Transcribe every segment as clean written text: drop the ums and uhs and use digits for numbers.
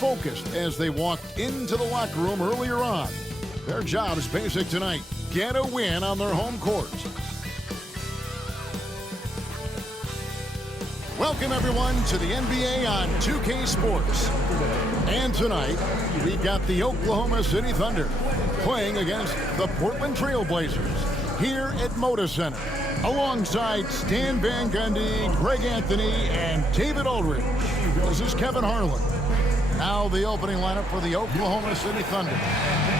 focused as they walked into the locker room earlier on. Their job is basic tonight. Get a win on their home court. Welcome, everyone, to the NBA on 2K Sports. And tonight, we've got the Oklahoma City Thunder playing against the Portland Trailblazers here at Moda Center, alongside Stan Van Gundy, Greg Anthony, and David Aldridge. This is Kevin Harlan. Now the opening lineup for the Oklahoma City Thunder.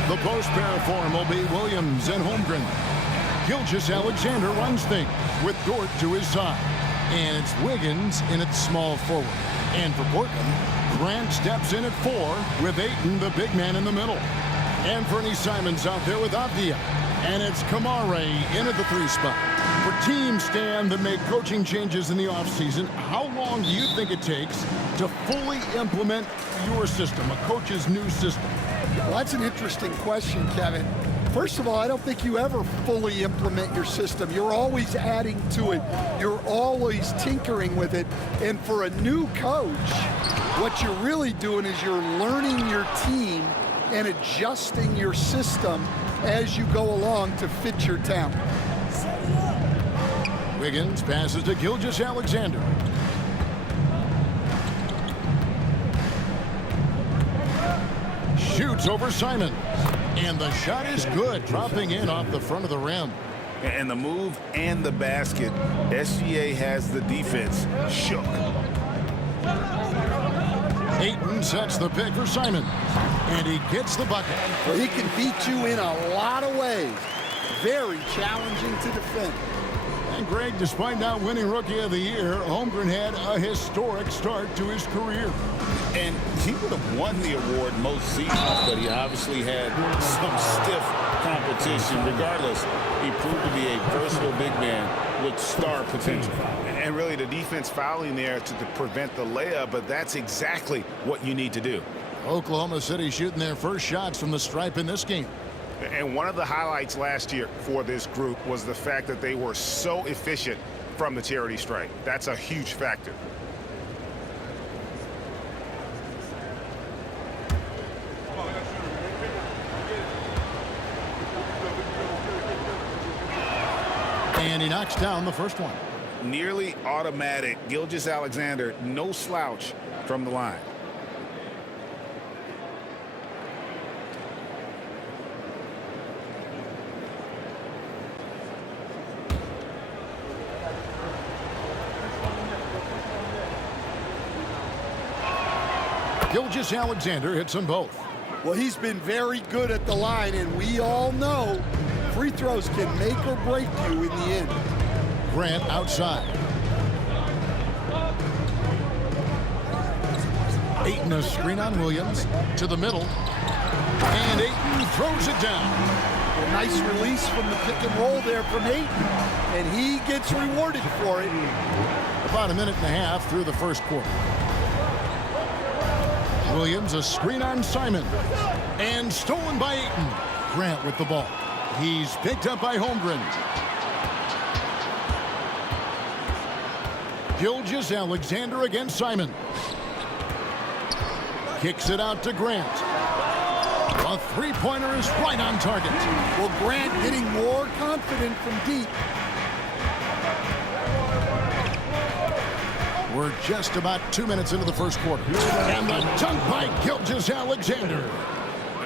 The post pair form will be Williams and Holmgren. Gilgeous-Alexander runs things with Dort to his side. And it's Wiggins in its small forward. And for Portland, Grant steps in at 4 with Ayton, the big man, in the middle. And Fernie Simons out there with Avdia. And it's Kamare in at the 3 spot. For teams, Stan, that make coaching changes in the offseason, how long do you think it takes to fully implement your system, a coach's new system? Well, that's an interesting question, Kevin. First of all, I don't think you ever fully implement your system. You're always adding to it. You're always tinkering with it. And for a new coach, what you're really doing is you're learning your team and adjusting your system as you go along to fit your talent. Wiggins passes to Gilgeous-Alexander. Shoots over Simon. And the shot is good, dropping in off the front of the rim. And the move and the basket, SGA has the defense shook. Ayton sets the pick for Simon. And he gets the bucket. Well, he can beat you in a lot of ways. Very challenging to defend. And Greg, despite not winning Rookie of the Year, Holmgren had a historic start to his career. And he would have won the award most seasons, but he obviously had some stiff competition. Regardless, he proved to be a versatile big man with star potential. And really the defense fouling there to prevent the layup, but that's exactly what you need to do. Oklahoma City shooting their first shots from the stripe in this game. And one of the highlights last year for this group was the fact that they were so efficient from the charity stripe. That's a huge factor. And he knocks down the first one. Nearly automatic. Gilgeous-Alexander, no slouch from the line. Gilgeous-Alexander hits them both. Well, he's been very good at the line, and we all know free throws can make or break you in the end. Grant outside. Ayton a screen on Williams to the middle. And Ayton throws it down. A nice release from the pick and roll there from Ayton. And he gets rewarded for it. About a minute and a half through the first quarter. Williams a screen on Simon. And stolen by Ayton. Grant with the ball. He's picked up by Holmgren. Gilgeous-Alexander against Simon. Kicks it out to Grant. A three-pointer is right on target. Well, Grant getting more confident from deep. We're just about 2 minutes into the first quarter. And the dunk by Gilgeous-Alexander.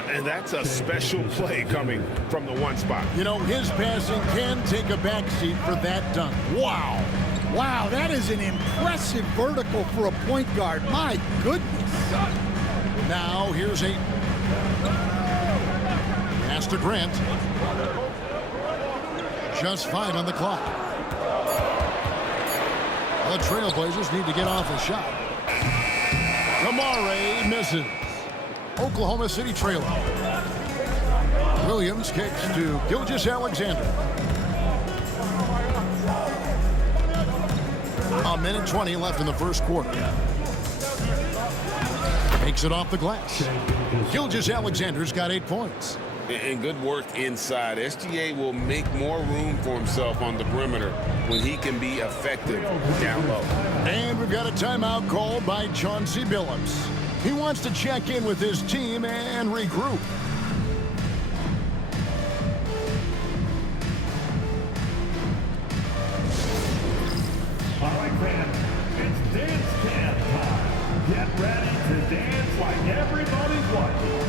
And that's a special play coming from the one spot. You know, his passing can take a backseat for that dunk. Wow. Wow, that is an impressive vertical for a point guard. My goodness. Now, here's Ayton. Pass to Grant. Just 5 on the clock. The Trailblazers need to get off a shot. Kamare misses. Oklahoma City trailing. Williams kicks to Gilgeous-Alexander. A minute 20 left in the first quarter. Makes it off the glass. Gilgeous-Alexander's got 8 points. And good work inside. SGA will make more room for himself on the perimeter when he can be effective down low. And we've got a timeout called by Chauncey Billups. He wants to check in with his team and regroup. All right, fans, it's dance camp time. Get ready to dance like everybody's watching.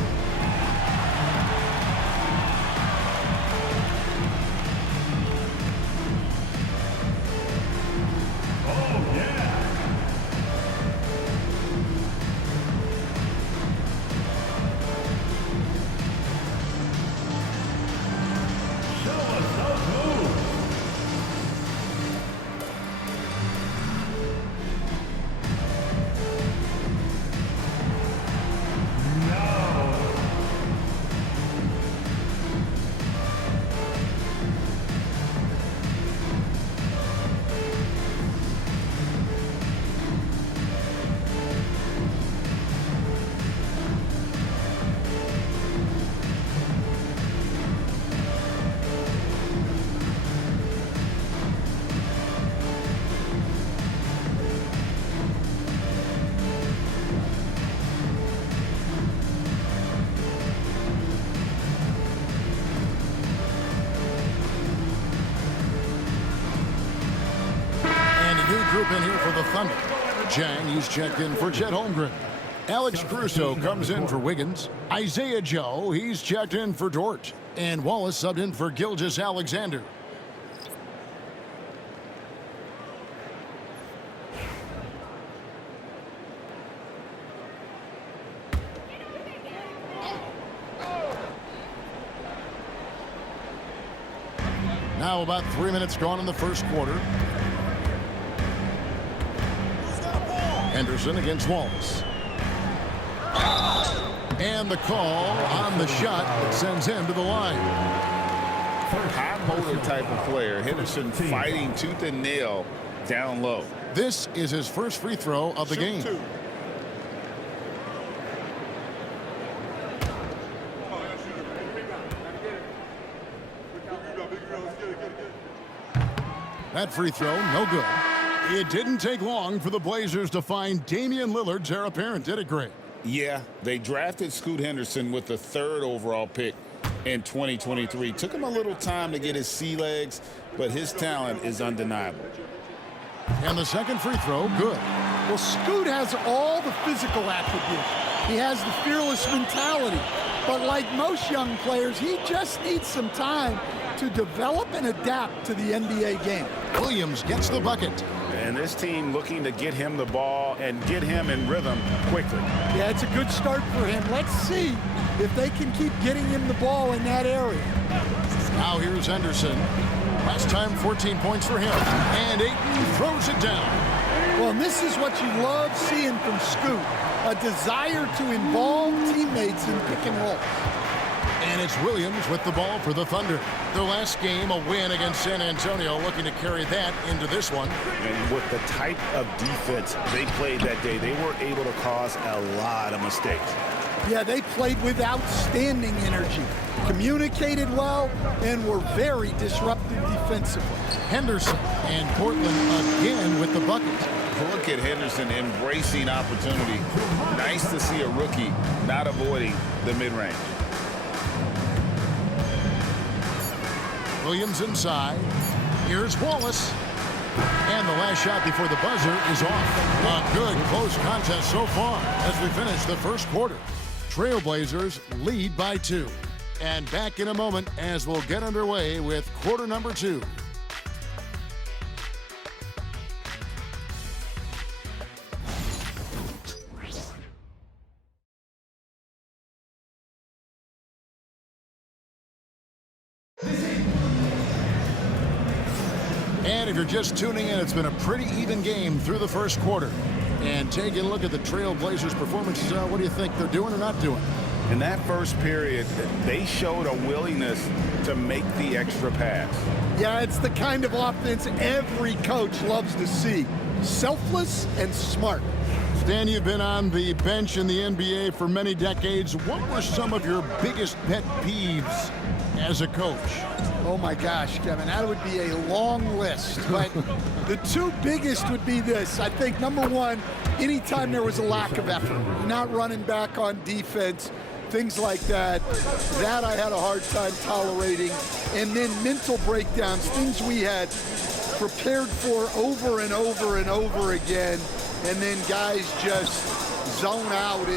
Oh, yeah. Show us those moves. Group in here for the Thunder. Jang, he's checked in for Chet Holmgren. Alex Caruso comes in for Wiggins. Isaiah Joe, he's checked in for Dort. And Wallace subbed in for Gilgeous-Alexander. Now about 3 minutes gone in the first quarter. Henderson against Wallace. And the call on the shot that sends him to the line. High motor type of player. Henderson fighting tooth and nail down low. This is his first free throw of the game. That free throw, no good. It didn't take long for the Blazers to find Damian Lillard's heir apparent, did it, Greg? Yeah, they drafted Scoot Henderson with the 3rd overall pick in 2023. Took him a little time to get his sea legs, but his talent is undeniable. And the second free throw, good. Well, Scoot has all the physical attributes. He has the fearless mentality. But like most young players, he just needs some time to develop and adapt to the NBA game. Williams gets the bucket. And this team looking to get him the ball and get him in rhythm quickly. Yeah, it's a good start for him. Let's see if they can keep getting him the ball in that area. Now here's Henderson. Last time, 14 points for him. And Ayton throws it down. Well, and this is what you love seeing from Scoot, a desire to involve teammates in pick and roll. And it's Williams with the ball for the Thunder. Their last game, a win against San Antonio, looking to carry that into this one. And with the type of defense they played that day, they were able to cause a lot of mistakes. Yeah, they played with outstanding energy, communicated well, and were very disruptive defensively. Henderson and Portland again with the bucket. Look at Henderson embracing opportunity. Nice to see a rookie not avoiding the mid-range. Williams inside. Here's Wallace. And the last shot before the buzzer is off. A good close contest so far as we finish the first quarter. Trailblazers lead by 2. And back in a moment as we'll get underway with quarter number 2. And if you're just tuning in, it's been a pretty even game through the first quarter. And taking a look at the Trailblazers' performance, what do you think they're doing or not doing? In that first period, they showed a willingness to make the extra pass. Yeah, it's the kind of offense every coach loves to see. Selfless and smart. Stan, you've been on the bench in the NBA for many decades. What were some of your biggest pet peeves as a coach? Oh my gosh, Kevin, that would be a long list. But the two biggest would be this. I think number one, anytime there was a lack of effort, not running back on defense, things like that, that I had a hard time tolerating. And then mental breakdowns, things we had prepared for over and over and over again, and then guys just zone out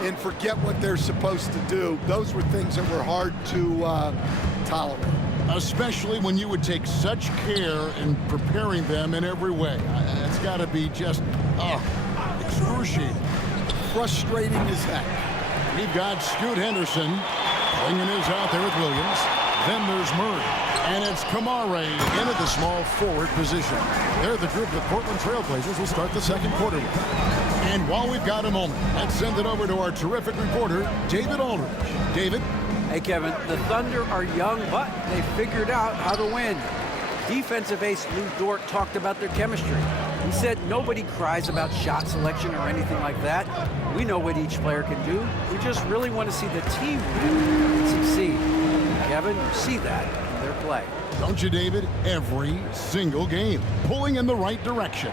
and forget what they're supposed to do. Those were things that were hard to tolerate. Especially when you would take such care in preparing them in every way. It's got to be just, excruciating. Frustrating as heck. We've got Scoot Henderson. Klingen is out there with Williams. Then there's Murray. And it's Kamare in at the small forward position. They're the group the Portland Trailblazers will start the second quarter with. And while we've got a moment, let's send it over to our terrific reporter, David Aldridge. David? Hey, Kevin, the Thunder are young, but they figured out how to win. Defensive ace Lou Dort talked about their chemistry. He said nobody cries about shot selection or anything like that. We know what each player can do. We just really want to see the team win and succeed. Kevin, you see that in their play. Don't you, David? Every single game, pulling in the right direction.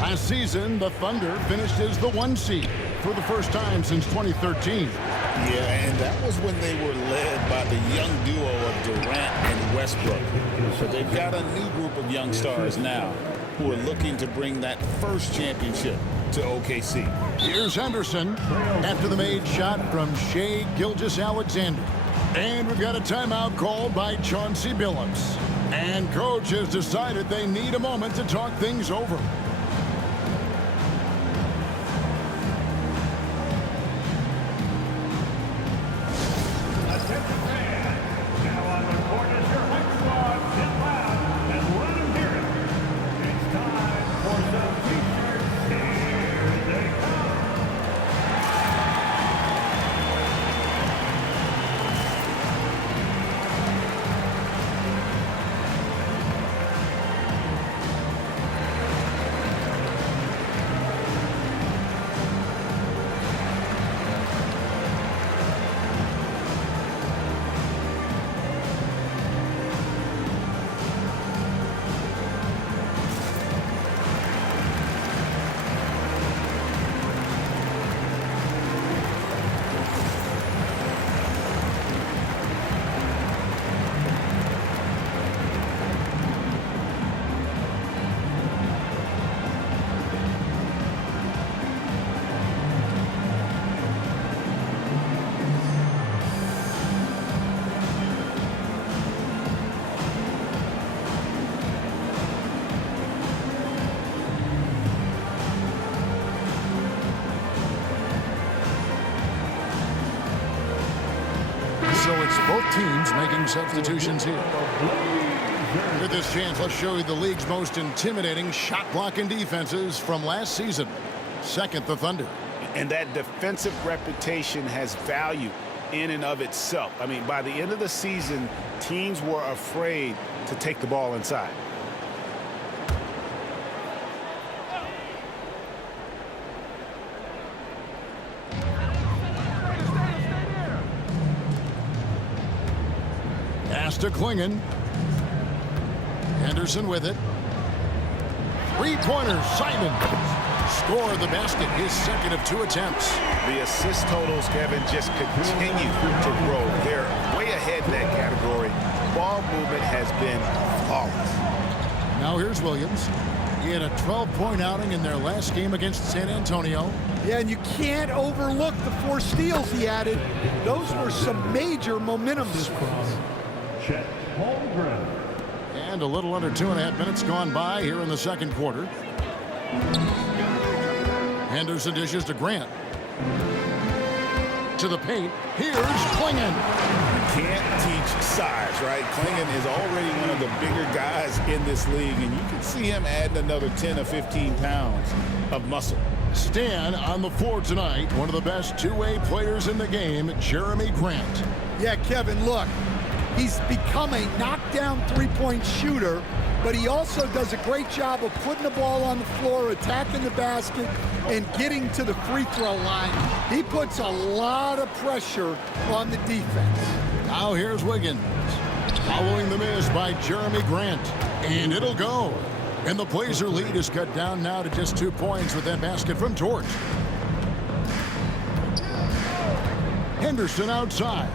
Last season, the Thunder finished as the 1 seed for the first time since 2013. Yeah, and that was when they were led by the young duo of Durant and Westbrook. But they've got a new group of young stars now who are looking to bring that first championship to OKC. Here's Henderson after the made shot from Shai Gilgeous-Alexander. And we've got a timeout called by Chauncey Billups. And coach has decided they need a moment to talk things over. So it's both teams making substitutions here. With this chance, let's show you the league's most intimidating shot-blocking defenses from last season. Second, the Thunder. And that defensive reputation has value in and of itself. I mean, by the end of the season, teams were afraid to take the ball inside. To Klingen. Henderson with it. Three-pointer, Simon. Score the basket, his second of 2 attempts. The assist totals, Kevin, just continue to grow. They're way ahead in that category. Ball movement has been flawless. Now here's Williams. He had a 12-point outing in their last game against San Antonio. Yeah, and you can't overlook the 4 steals he added. Those were some major momentum swings. Chet Holmgren. And a little under 2.5 minutes gone by here in the second quarter. Henderson dishes to Grant. To the paint. Here's Klingen. You can't teach size, right? Klingen is already one of the bigger guys in this league, and you can see him adding another 10 or 15 pounds of muscle. Stan on the floor tonight, one of the best two-way players in the game, Jeremy Grant. Yeah, Kevin, look. He's become a knockdown three-point shooter, but he also does a great job of putting the ball on the floor, attacking the basket, and getting to the free throw line. He puts a lot of pressure on the defense. Now here's Wiggins. Following the miss by Jeremy Grant. And it'll go. And the Blazer lead is cut down now to just 2 points with that basket from Dort. Henderson outside.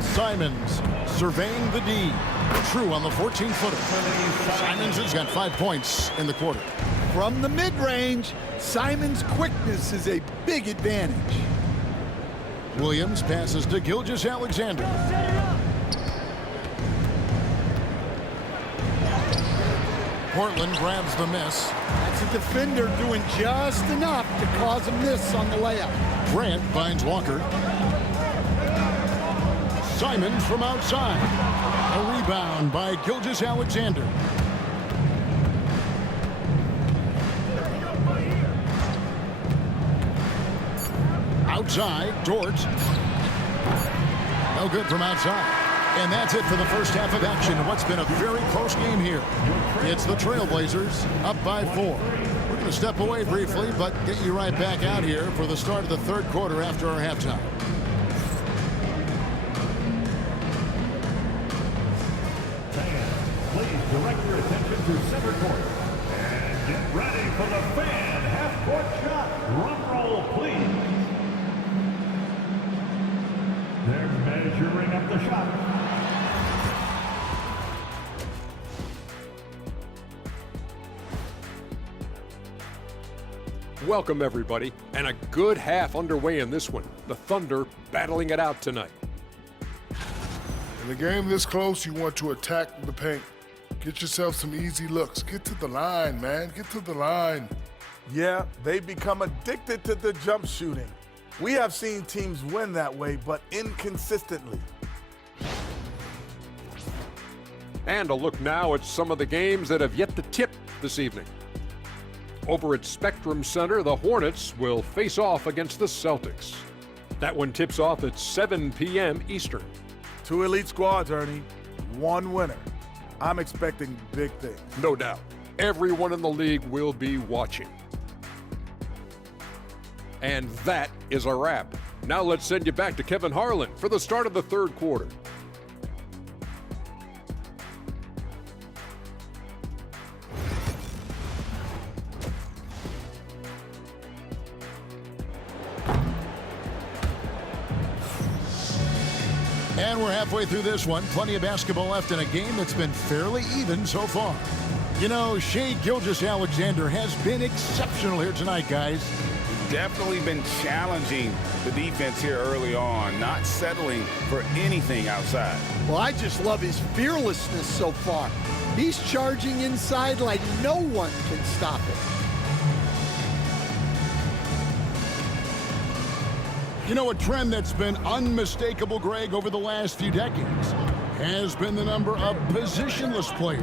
Simons surveying the D. True on the 14-footer. Simons has got 5 points in the quarter. From the mid-range, Simons' quickness is a big advantage. Williams passes to Gilgeous-Alexander. Portland grabs the miss. That's a defender doing just enough to cause a miss on the layup. Grant finds Walker. Simons from outside. A rebound by Gilgeous-Alexander. Outside, Dort. No good from outside. And that's it for the first half of action. What's been a very close game here. It's the Trailblazers up by 4. We're going to step away briefly, but get you right back out here for the start of the third quarter after our halftime. Fans, please direct your attention to center court. And get ready for the fan half-court shot. Drum roll, please. They're measuring up the shot. Welcome, everybody, and a good half underway in this one. The Thunder battling it out tonight. In a game this close, you want to attack the paint. Get yourself some easy looks. Get to the line, man. Get to the line. Yeah, they become addicted to the jump shooting. We have seen teams win that way, but inconsistently. And a look now at some of the games that have yet to tip this evening. Over at Spectrum Center, the Hornets will face off against the Celtics. That one tips off at 7 p.m. Eastern. 2 elite squads, Ernie. 1 winner. I'm expecting big things. No doubt. Everyone in the league will be watching. And that is a wrap. Now let's send you back to Kevin Harlan for the start of the third quarter. And we're halfway through this one. Plenty of basketball left in a game that's been fairly even so far. You know, Shai Gilgeous-Alexander has been exceptional here tonight, guys. Definitely been challenging the defense here early on, not settling for anything outside. Well, I just love his fearlessness so far. He's charging inside like no one can stop it. You know, a trend that's been unmistakable, Greg, over the last few decades has been the number of positionless players.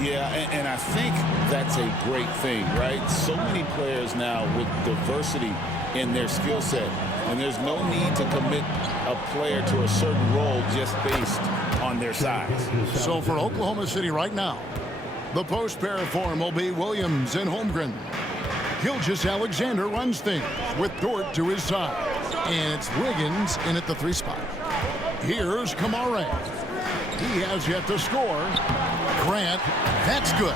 Yeah, and I think that's a great thing, right? So many players now with diversity in their skill set, and there's no need to commit a player to a certain role just based on their size. So for Oklahoma City right now, the post pair form will be Williams and Holmgren. Gilgeous-Alexander runs things with Dort to his side. And it's Wiggins in at the 3 spot. Here's Kamara. He has yet to score. Grant, that's good.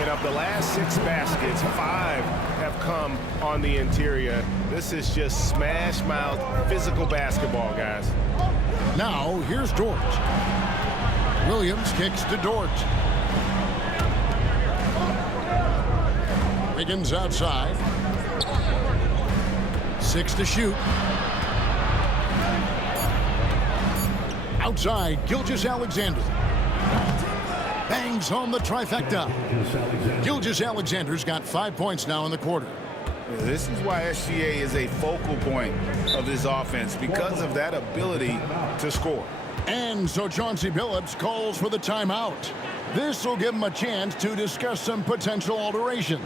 And of the last 6 baskets, 5 have come on the interior. This is just smash mouth physical basketball, guys. Now, here's Dort. Williams kicks to Dort. Wiggins outside. 6 to shoot. Outside, Gilgeous-Alexander. Bangs home the trifecta. Gilgeous-Alexander's got 5 points now in the quarter. This is why SGA is a focal point of this offense, because of that ability to score. And so Chauncey Billups calls for the timeout. This will give him a chance to discuss some potential alterations.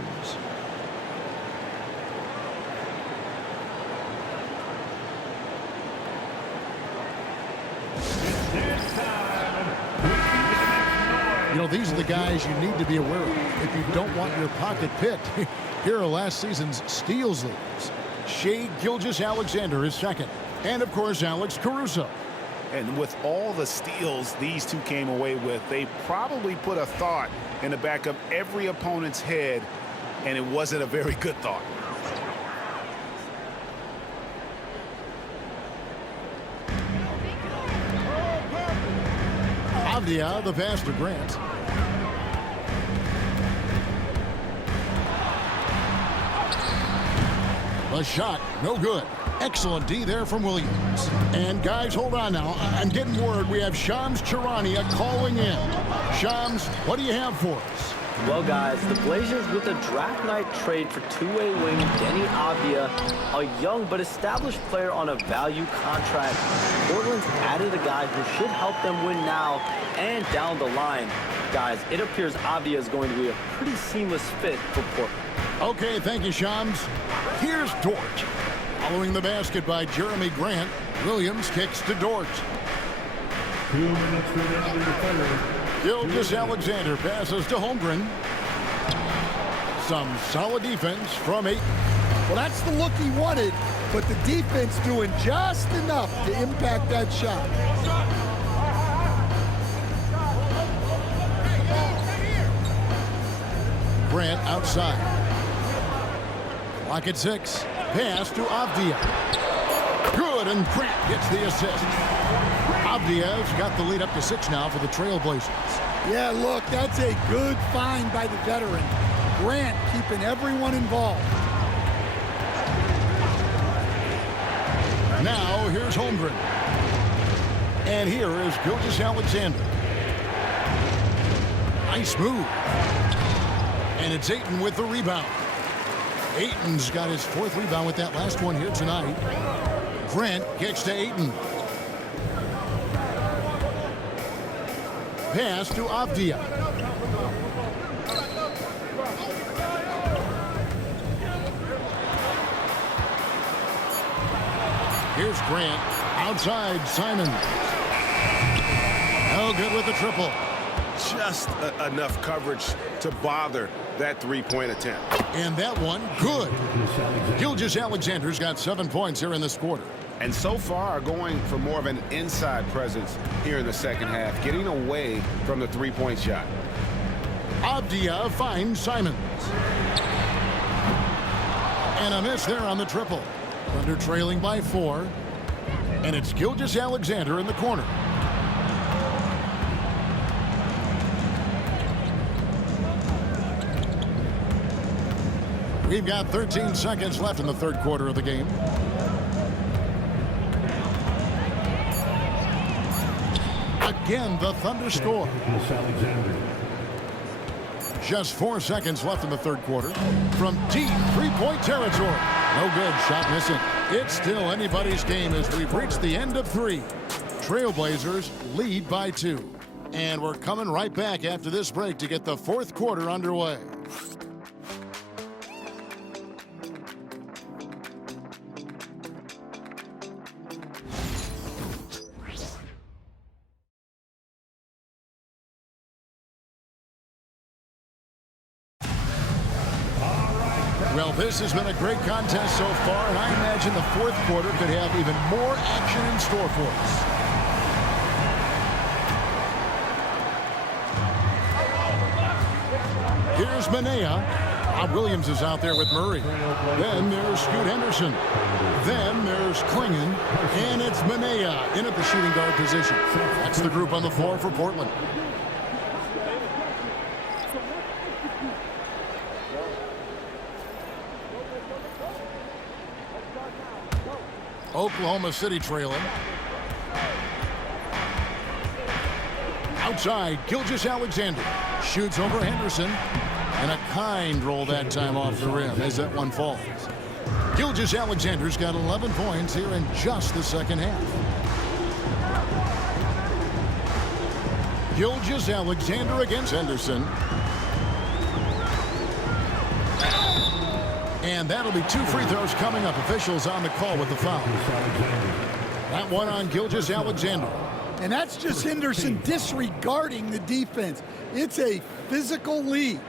You know, these are the guys you need to be aware of if you don't want your pocket picked. Here are last season's steals leaders. Shai Gilgeous-Alexander is second. And, of course, Alex Caruso. And with all the steals these two came away with, they probably put a thought in the back of every opponent's head, and it wasn't a very good thought. Avdia, the pass to Grant. A shot, no good. Excellent D there from Williams. And guys, hold on now. I'm getting word we have Shams Charania calling in. Shams, what do you have for us? Well, guys, the Blazers with a draft night trade for two-way wing Denny Avdia, a young but established player on a value contract. Portland's added a guy who should help them win now and down the line. Guys, it appears Avdia is going to be a pretty seamless fit for Portland. Okay, thank you, Shams. Here's Dort. Following the basket by Jeremy Grant, Williams kicks to Dort. 2 minutes remaining in the third. Gilgeous-Alexander passes to Holmgren. Some solid defense from Ayton. Well, that's the look he wanted, but the defense doing just enough to impact that shot. Grant outside. Clock at 6. Pass to Avdia. Good, and Grant gets the assist. Avdia's got the lead up to 6 now for the Trailblazers. Yeah, look, that's a good find by the veteran. Grant keeping everyone involved. Now, here's Holmgren. And here is Gilgeous-Alexander. Nice move. And it's Ayton with the rebound. Ayton's got his 4th rebound with that last one here tonight. Grant kicks to Ayton. Pass to Avdia. Here's Grant. Outside, Simons. No good with the triple. Just enough coverage to bother that three-point attempt. And that one, good. Gilgeous-Alexander's got 7 points here in this quarter. And so far going for more of an inside presence here in the second half, getting away from the three-point shot. Avdia finds Simons. And a miss there on the triple. Thunder trailing by 4. And it's Gilgeous-Alexander in the corner. We've got 13 seconds left in the third quarter of the game. Again, the Thunder score. Just 4 seconds left in the third quarter. From deep three-point territory. No good, shot missing. It's still anybody's game as we've reached the end of 3. Trailblazers lead by 2. And we're coming right back after this break to get the fourth quarter underway. Well, this has been a great contest so far, and I imagine the fourth quarter could have even more action in store for us. Here's Manea. Bob Williams is out there with Murray. Then there's Scoot Henderson. Then there's Klingon. And it's Manea in at the shooting guard position. That's the group on the floor for Portland. Oklahoma City trailing. Outside, Gilgeous-Alexander shoots over Henderson. And a kind roll that time off the rim as that one falls. Gilgeous-Alexander's got 11 points here in just the second half. Gilgeous-Alexander against Henderson. And that'll be 2 free throws coming up. Officials on the call with the foul. That one on Gilgeous-Alexander. And that's just Henderson disregarding the defense. It's a physical league.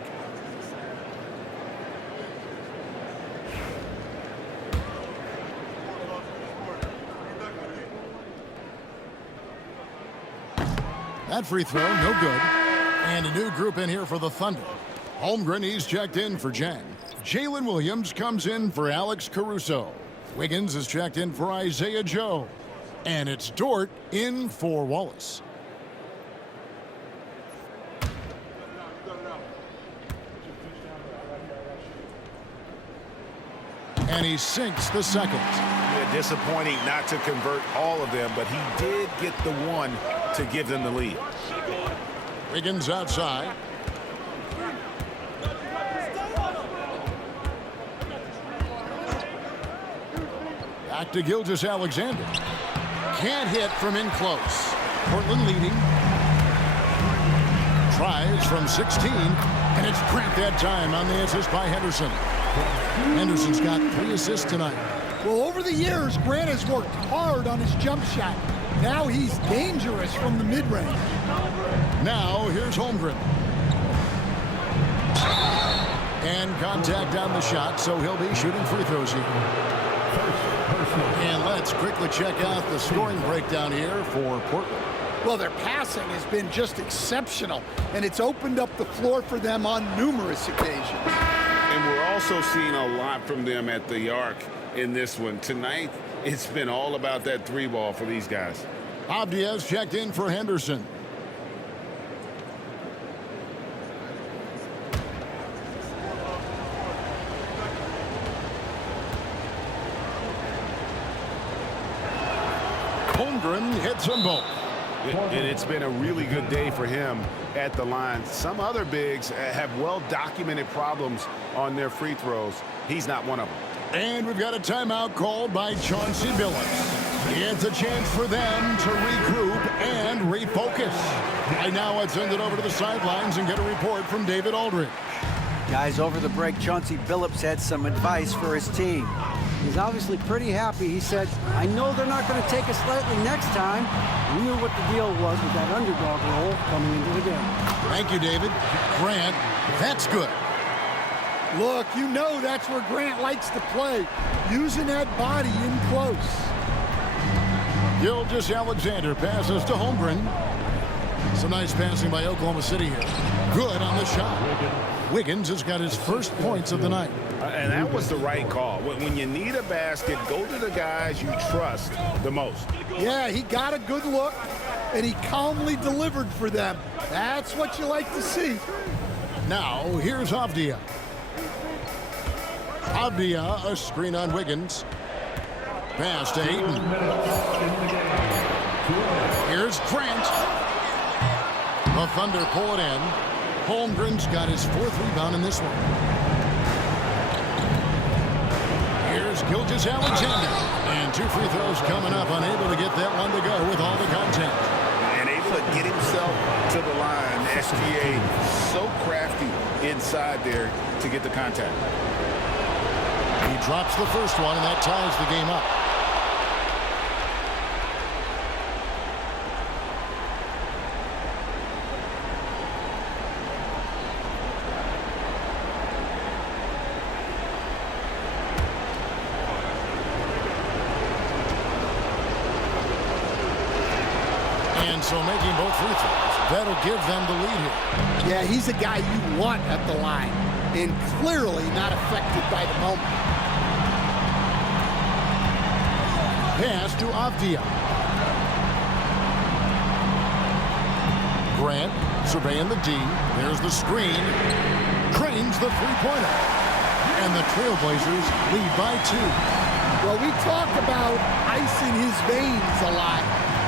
That free throw, no good. And a new group in here for the Thunder. Holmgren, he's checked in for Jen. Jalen Williams comes in for Alex Caruso. Wiggins is checked in for Isaiah Joe. And it's Dort in for Wallace. And he sinks the second. Yeah, disappointing not to convert all of them, but he did get the one to give them the lead. Wiggins outside. Back to Gilgeous-Alexander. Can't hit from in close. Portland leading. Tries from 16, and it's Grant that time on the assist by Henderson. Henderson's got 3 assists tonight. Well, over the years, Grant has worked hard on his jump shot. Now he's dangerous from the mid-range. Now, here's Holmgren. And contact on the shot, so he'll be shooting free throws here. And let's quickly check out the scoring breakdown here for Portland. Well, their passing has been just exceptional, and it's opened up the floor for them on numerous occasions. And we're also seeing a lot from them at the arc in this one. Tonight, it's been all about that 3-ball for these guys. Avdia's checked in for Henderson. Holmgren hits them both. And it's been a really good day for him at the line. Some other bigs have well-documented problems on their free throws. He's not one of them. And we've got a timeout called by Chauncey Billups. It's a chance for them to regroup and refocus. Right now, let's send it over to the sidelines and get a report from David Aldridge. Guys, over the break, Chauncey Billups had some advice for his team. He's obviously pretty happy. He said, I know they're not going to take us lightly next time. We knew what the deal was with that underdog role coming into the game. Thank you, David. Grant, that's good. Look, you know that's where Grant likes to play, using that body in close. Gilgeous-Alexander passes to Holmgren. Some nice passing by Oklahoma City here. Good on the shot. Wiggins has got his first points of the night. And that was the right call. When you need a basket, go to the guys you trust the most. Yeah, he got a good look, and he calmly delivered for them. That's what you like to see. Now, here's Avdia. Avdia, a screen on Wiggins. Pass to Ayton. Here's Grant. The Thunder pull it in. Holmgren's got his 4th rebound in this one. Here's Gilgeous-Alexander. And 2 free throws coming up. Unable to get that one to go with all the contact. And able to get himself to the line. SGA so crafty inside there to get the contact. He drops the first one, and that ties the game up. And so making both free throws, that'll give them the lead here. Yeah, he's a guy you want at the line, and clearly not affected by the moment. Pass to Avdia. Grant surveying the D. There's the screen. Cranes the three-pointer. And the Trailblazers lead by 2. Well, we talk about ice in his veins a lot,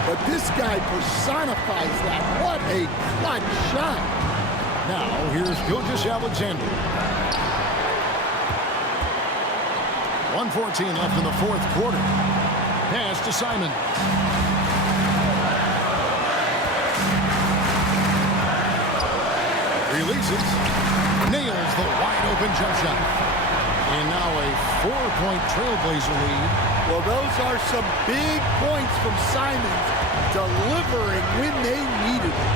but this guy personifies that. What a clutch shot. Now, here's Gilgeous-Alexander. 1:14 left in the 4th quarter. Pass to Simon. Releases. Nails the wide-open jump shot. And now a 4-point Trailblazer lead. Well, those are some big points from Simons, delivering when they needed it.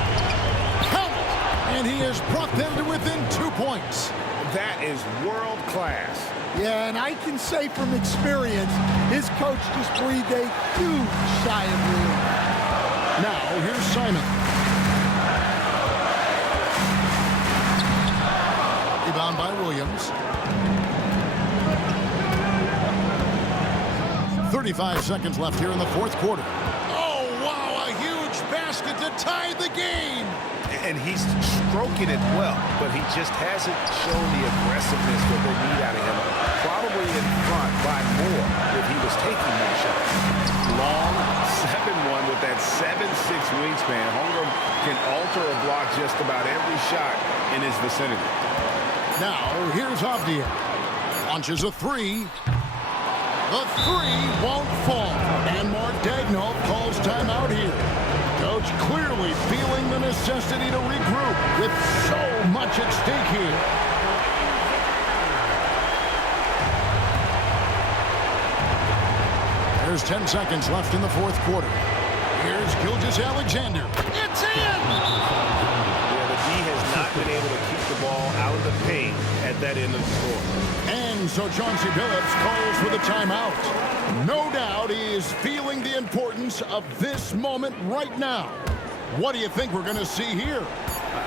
Count it! And he has brought them to within 2 points. That is world class. Yeah, and I can say from experience, his coach just breathed a huge sigh of relief. Now, here's Simon. Williams. 35 seconds left here in the fourth quarter. Oh, wow, a huge basket to tie the game. And he's stroking it well, but he just hasn't shown the aggressiveness that they need out of him. Probably in front by more if he was taking more shots. Long 7-1 with that 7'6" wingspan. Holmgren can alter or block just about every shot in his vicinity. Now, here's Avdia. Launches a three. The three won't fall. And Mark Daigneault calls timeout here. Coach clearly feeling the necessity to regroup with so much at stake here. There's 10 seconds left in the fourth quarter. Here's Gilgeous-Alexander. It's in! Yeah, the D has not been able to keep the ball out of the paint at that end of the floor. And so Chauncey Billups calls for the timeout. No doubt he is feeling the importance of this moment right now. What do you think we're going to see here?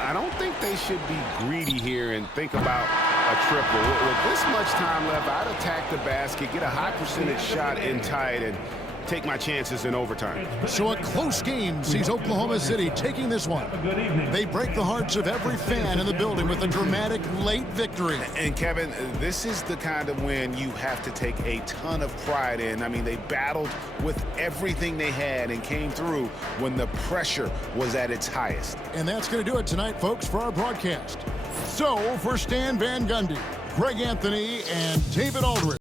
I don't think they should be greedy here and think about a triple. With this much time left, I'd attack the basket, get a high percentage shot and tie it, and take my chances in overtime. So a close game sees Oklahoma City taking this one. They break the hearts of every fan in the building with a dramatic late victory. And Kevin, this is the kind of win you have to take a ton of pride in. I mean, they battled with everything they had and came through when the pressure was at its highest. And that's going to do it tonight, folks, for our broadcast. So for Stan Van Gundy, Greg Anthony, and David Aldridge.